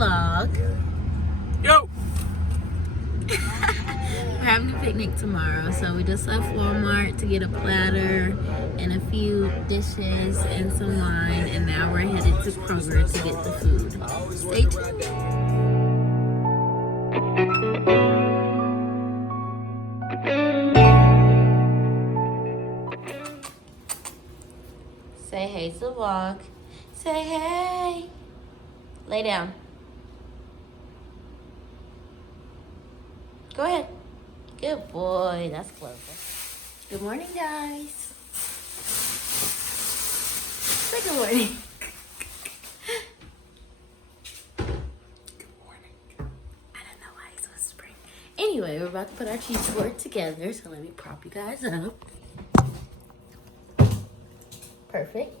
vlog. Yo! We're having a picnic tomorrow, so we just left Walmart to get a platter and a few dishes and some wine, and now we're headed to Kroger to get the food. Stay tuned. Say hey to the vlog. Say hey. Lay down. Go ahead. Good boy. That's clever. Good morning, guys. Say good morning. Good morning. I don't know why he's whispering. Anyway, we're about to put our cheeseboard together, so let me prop you guys up. Perfect.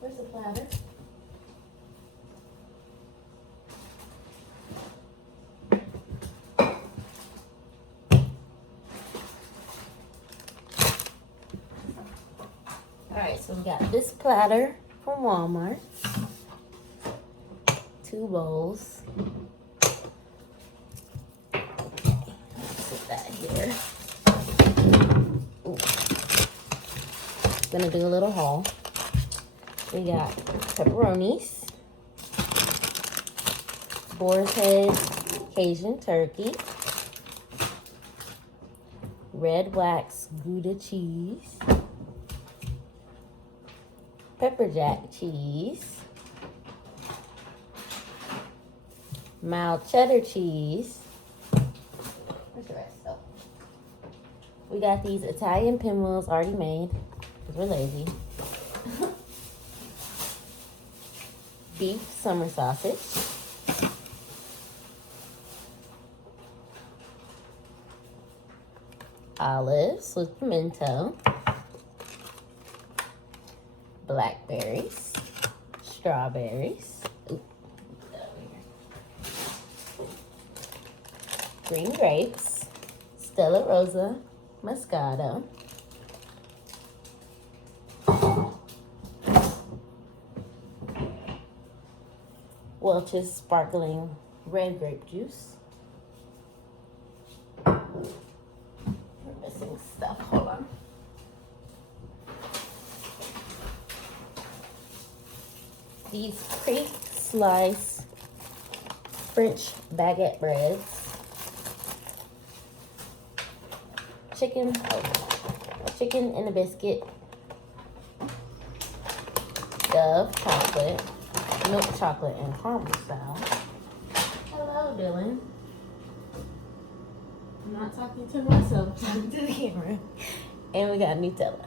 Where's the platter? Alright, so we got this platter from Walmart. 2 bowls. Okay, let's put that here. Ooh. Gonna do a little haul. We got pepperonis, boar's head Cajun turkey, red wax Gouda cheese, pepper jack cheese, mild cheddar cheese. Where's the rest? Oh. We got these Italian pinwheels already made because we're lazy. Beef summer sausage, olives with pimento, blackberries, strawberries, green grapes, Stella Rosa Moscato, Welch's sparkling red grape juice. We're missing stuff. Hold on. These crepe slice French baguette breads. Chicken and a biscuit. Dove chocolate. Milk chocolate and caramel style. Hello, Dylan. I'm not talking to myself, I'm talking to the camera. And we got Nutella.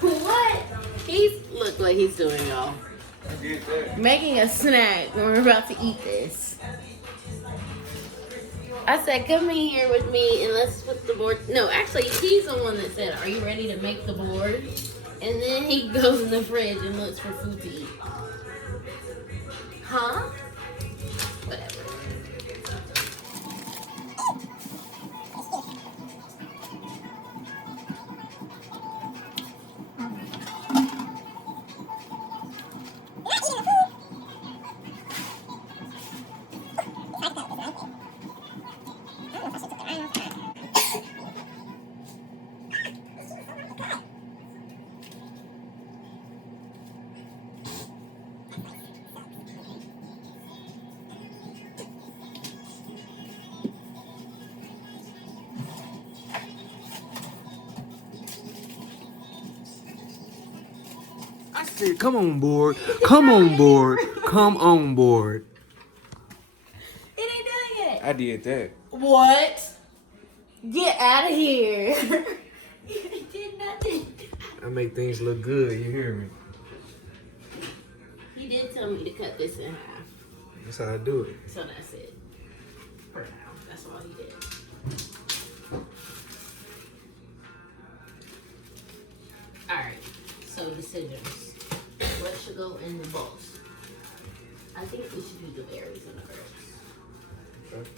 What? Look what he's doing, y'all. Making a snack when we're about to eat this. I said, come in here with me and let's put the board. No, actually, he's the one that said, are you ready to make the board? And then he goes in the fridge and looks for food to eat. Huh? Whatever. I said, come on board. Come on board. Come on board. It ain't done yet. I did that. What? Get out of here. You did nothing. I make things look good. You hear me? He did tell me to cut this in half. That's how I do it. So that's it. For now. That's all he did. Alright. So decisions. What should go in the bowls? I think we should do the berries and the herbs. Okay.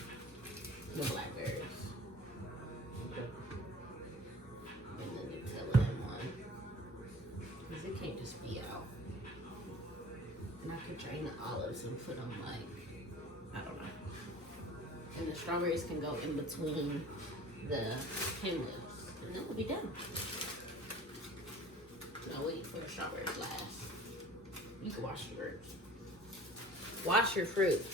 The blackberries. Okay. And the Nutella in one. Because it can't just be out. And I could drain the olives and put them like, I don't know. And the strawberries can go in between the hen lips. And then we'll be done. No, wait for the strawberries last. You can wash your fruit. Wash your fruit.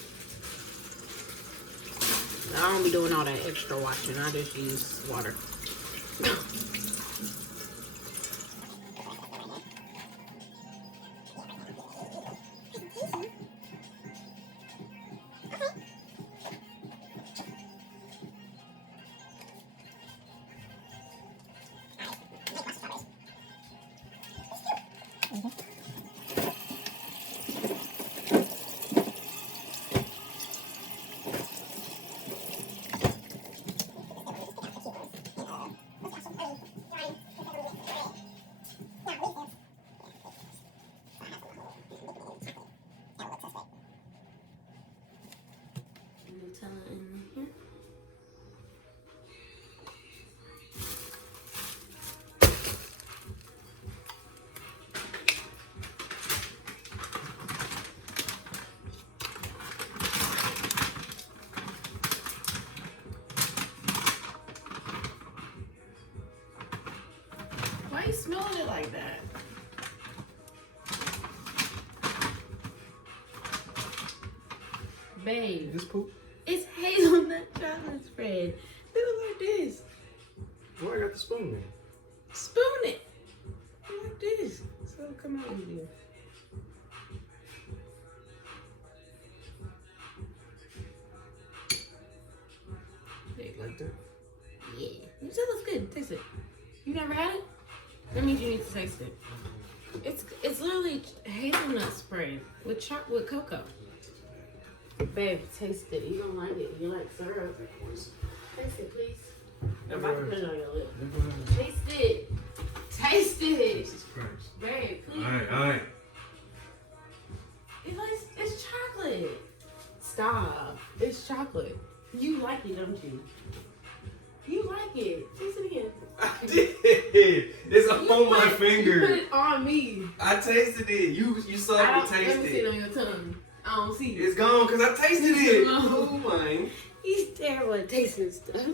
I don't be doing all that extra washing. I just use water. Nutella in here. Why you smelling it like that? Babe. This poop? It's hazelnut chocolate spread. Do it like this. Why I got the spoon in? Spoon it. Like this. So it'll come out with you. Like that? Yeah. You said it's good. Taste it. You never had it? That means you need to taste it. It's literally hazelnut spread with cocoa. Babe, taste it. You don't like it. You like syrup. Taste it, please. I'm about to put it on your lip. Taste it. Taste it. Jesus Christ. Babe, please. Alright. It's chocolate. Stop. It's chocolate. You like it, don't you? You like it. Taste it again. I did. It's on my finger. You put it on me. I tasted it. You saw me taste Let me see it on your tongue. I don't see it. It's gone because I tasted it. Oh my. He's terrible at tasting stuff.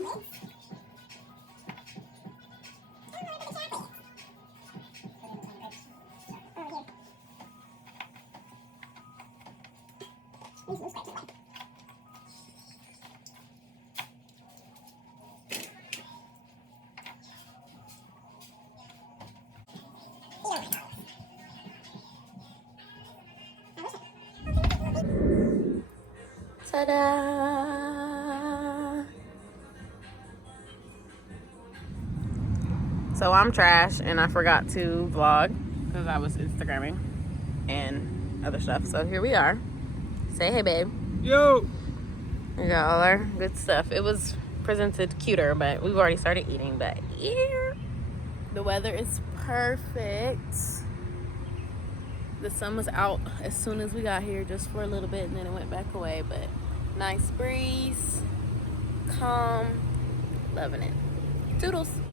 Ta-da! So I'm trash and I forgot to vlog because I was Instagramming and other stuff. So here we are. Say hey, babe. Yo! We got all our good stuff. It was presented cuter, but we've already started eating. But yeah, the weather is perfect. The sun was out as soon as we got here, just for a little bit, and then it went back away. But nice breeze, calm, loving it. Toodles.